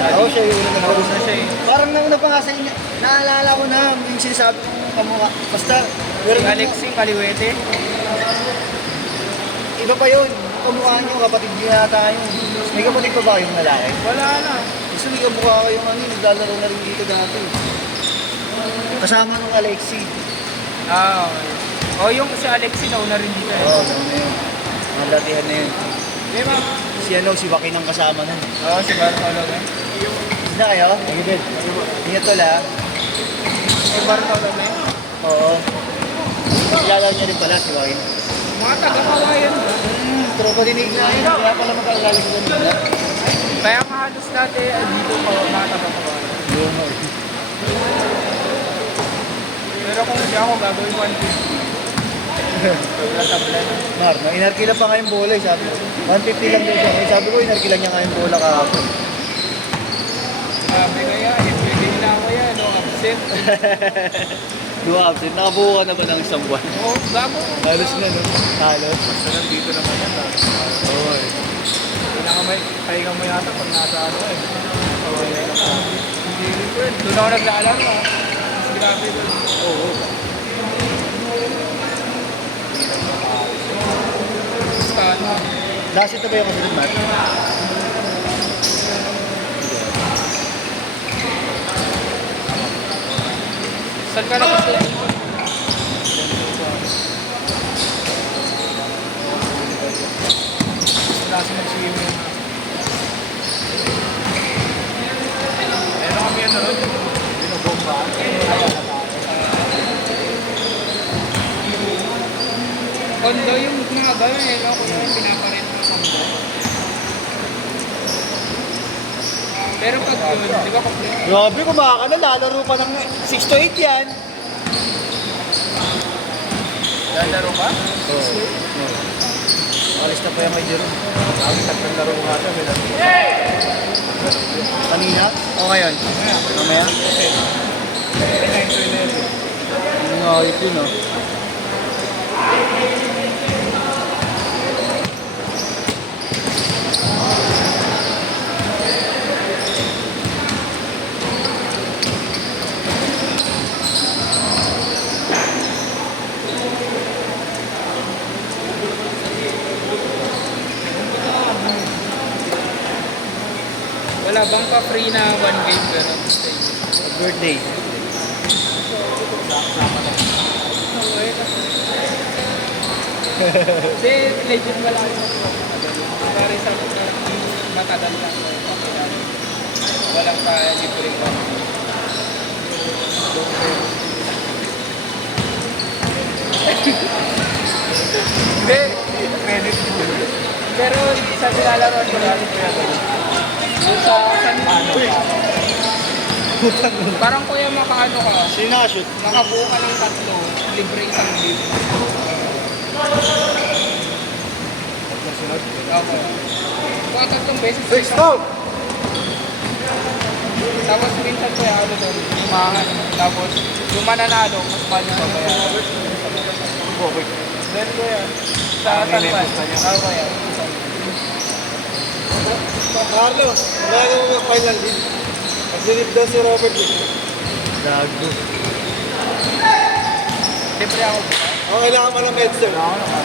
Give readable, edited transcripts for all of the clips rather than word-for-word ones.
Oo, siya yung unang Oo, nagkaroon. siya eh. Parang nauna pa nga sa inyo, naalala ko na yung sinasabi kong kamukha. Basta, Si Alexing Kaliwete. iba pa yun. Kamukha nyo, kapatid nyo yata yun. May kapatid pa ba kayong lalaki? Wala na. Gusto may kamukha kayong ano, naglalaro na rin dito dati. Kasama ng Alexi. Ah, okay. Oh, yung si Alexing nauna rin dito eh. Oo, ano yun. Mga latihan na yun. Di ba? Si ano, si Joaquin ang kasama nun. Oo, si Bartolo na. Hindi na kayo? Hindi din. Hindi na tol ha? Si Bartolo na. Oo. Kilala niya rin pala si Joaquin. Mga taga-kawayan. Tropa dinig na yun. Kaya pala magkakalala sa kanila. Kaya mahalos dati dito pa mga taga-kawayan. Pero kung hindi ako gagawin 150. Tabla na. Mar, inarkila pa nga yung bola eh, sabi ko. 150 lang daw siya. Eh, sabi ko, inarkila niya nga yung bola kahapon. Sabi kaya, pwede nila ako yan, no? Absent. Dua absent. Nakabuo ka na ba ng isang buwan? Oo, gago. Halos na, no? Halos. Basta nandito naman yan. Oo eh. Pahinga mo yata pag nasa ano eh. Kawayan ka pa. Hindi rin ko eh. Doon ako naglalaro ah. Mas grabe doon. Oo. Basta ano. Last ito ba yung kasunod, Mar? Saan ka na gusto? Lasa mag-swimming. Meron kami ano ron? Binobomba. Kondo yung mga gano'n eh, no? Kung yung pinaparent ng kondo. Pero pag yun, di ba complete? Grabe, kumaka ka na. Lalaro pa ng 6 to 8 yan. Lalaro ka? Oo. Alis na pa yung kay Jerome. Sabi, tatlong laro nga ito. Kanina? O ngayon? Mamaya? Ang ayip yun, no? Wala bang pa-free na one game pero stay? Birthday. Kasi legit wala ako. Pare sa matagal lang. Walang kaya libre ko. Hindi. Credit ko. Pero sa nilalaro ko lang. Sa San Ano. Parang kuya makaano ka. Sino nakashoot? Nakabuo ka ng tatlo. Libre isang game. Okay. Kung tatlong beses. Tapos minsan ko yung ano doon, umangat. Tapos yung mananalo, mas mahal yung babayaran. Okay. Then ko yan. Sa San Juan. Ako yan. Carlo, wala ka mga final din. Nagsilip daw si Robert eh. Gago. Libre ako ba? Oh, kailangan pa ng medster. Ako naman.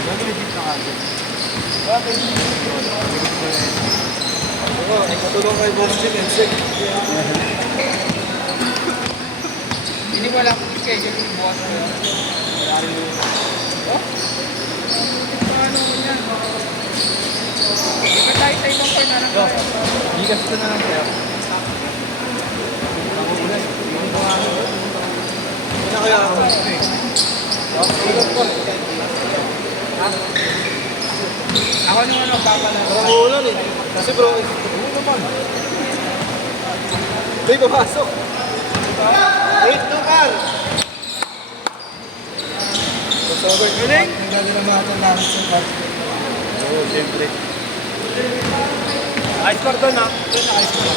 Nag-legit na kasi. Bakit? Oo, katulong kay Boss Jim and Sig. Hindi ko alam kung schedule yung bukas ko yun. Oh? Paano mo yan? Hindi tayo sa ibang part na lang tayo. Gigas ko na lang kaya. Ako ulit. Ano kaya ako? Gigas ko. Ako naman ang papala. Parang ulan eh. Kasi bro, ano naman? Hindi papasok. Wait no, Carl! So, Robert, Galing! nagdala na mga namin sa part. Oo, siyempre. Ice bar doon ha? Doon na ice bar.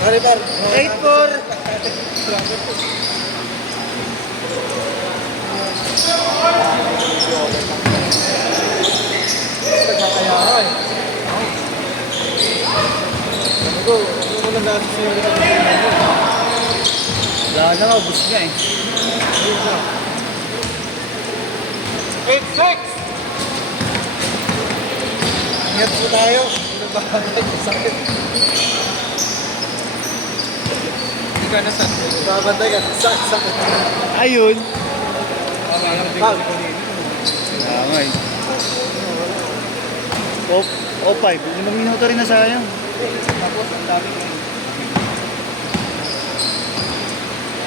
Maritar, 8-4. Nagkakaya ka eh. maganda kasi siya rin. Wala na, ubus niya eh. 8-6! Ingat po tayo. Ano ba? Sakit. Hindi ka na saan. Babantay ka. Sakit. Ayun. Pag. Kaya nga eh. O 5, 5 minuto rin na sayang. Tapos, ang dami ko eh.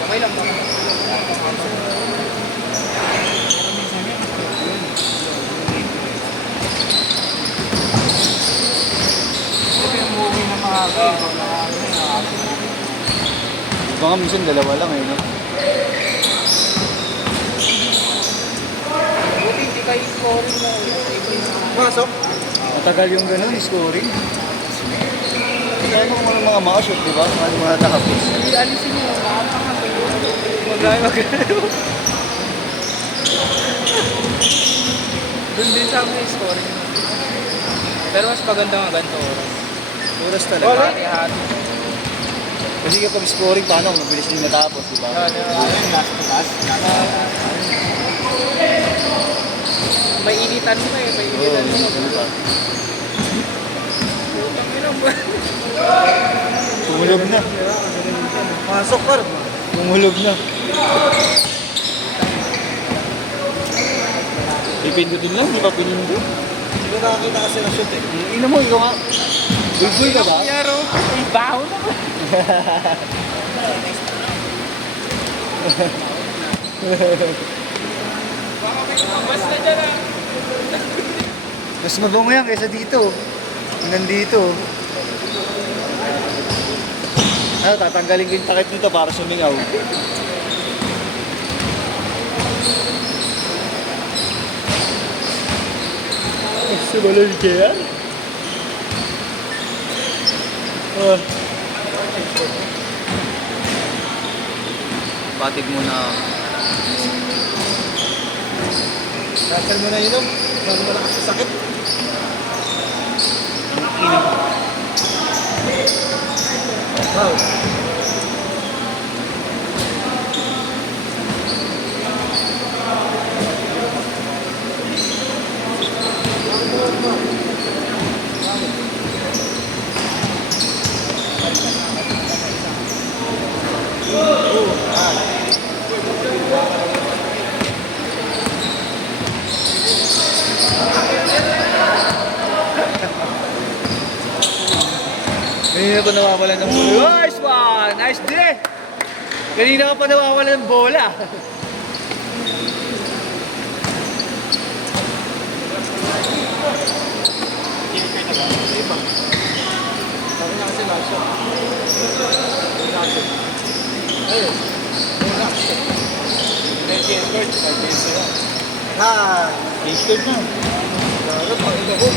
Okay lang naman. Baka minsan dalawa lang eh, no? Buti hindi kayo scoring na. Masok. Matagal yung ganun, scoring. Kaya kung mga makashoot, di ba? Mga nakapos. Alisin nyo, makapang mag-gano. Doon din sa amin yung scoring. Pero mas maganda nga ganito oras. Oras talaga. Wala. Hati-hati. Kasi kapag scoring, paano? Mabilis din matapos, di ba? May initan mo eh. May initan mo. Putang ina mo. Tumulog na. Masok par. Tumulog na. Ipindutin lang, di ba pinindot? Hindi ko nakakita kasi ng shoot eh. Ina mo, ikaw nga. Bulbul ka ba? Yaro, ang baho naman. Basta dyan ah. Mas mabango yan kaysa dito. Nandito. Ano, tatanggalin ko yung takip nito para sumingaw. Sumalay ka yan? Batig muna. Dasal mo na inom. Bago malakas sa sakit. Wow. Kanina pa nawawala ng bola. Nice one! Nice D! Kanina ka pa nawawala ng bola. Sabi niya kasi last shot. Ayun. Ah, Wasted na. lalo pa ito ko.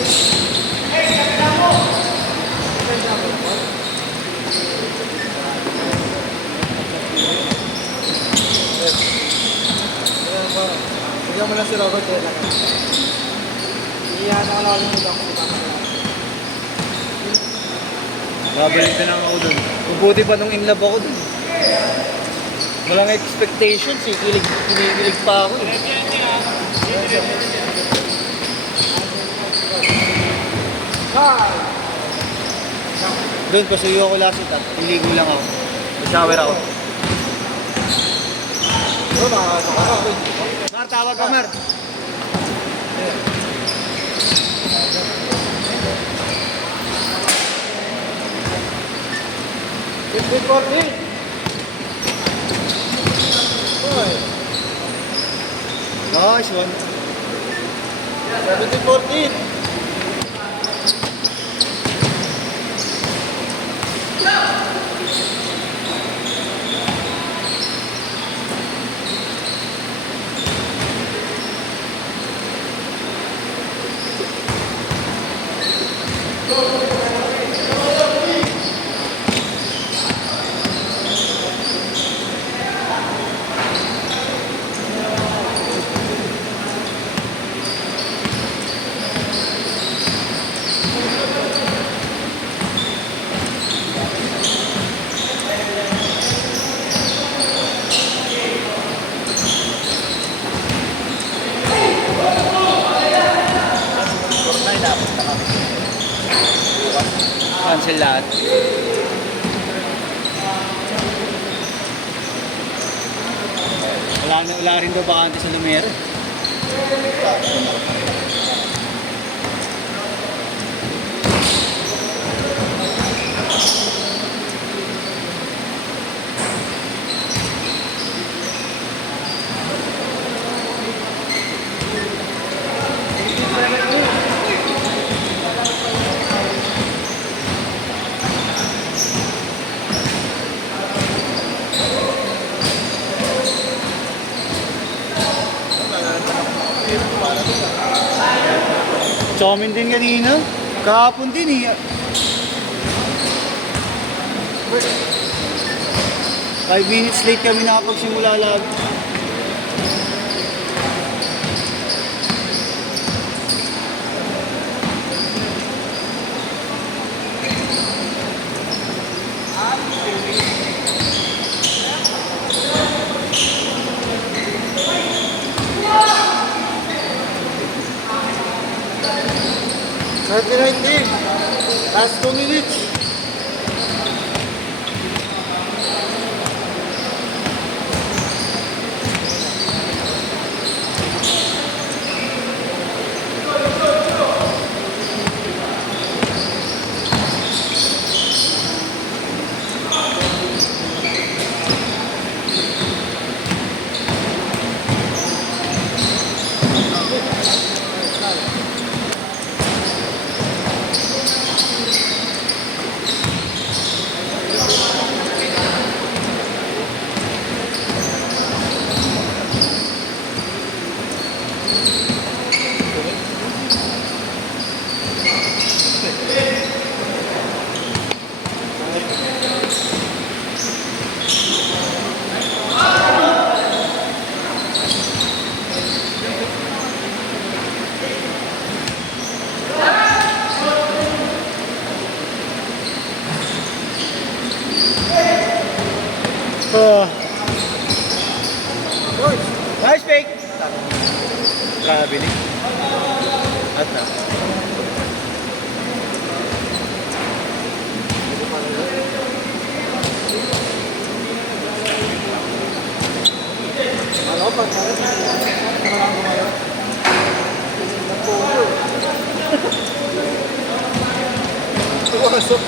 Bigyan mo lang si Robert yan. Iyan ako lang yung lang. Babalik na lang ako dun. Mabuti pa nung in love ako dun. Walang expectations eh. Kinikilig pa ako eh. Doon, pasuyo ako last at niligo lang ako. Shower ako. Bro, nakakasa ka na. Mar, tawag ka Mar. Good for me. Oy, Nice one. 17-14. Cancel lahat. Wala rin daw bakante sa numero. Chomin din kanina. Kahapon din eh. 5 minutes late kami nakapagsimula lang. Last 2 minutes. Nice fake! Traveling. At na. Ano pag pumasok.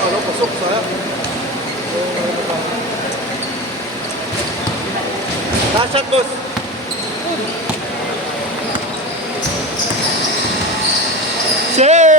Ano, pasok saya. Last shot, boss. Shit!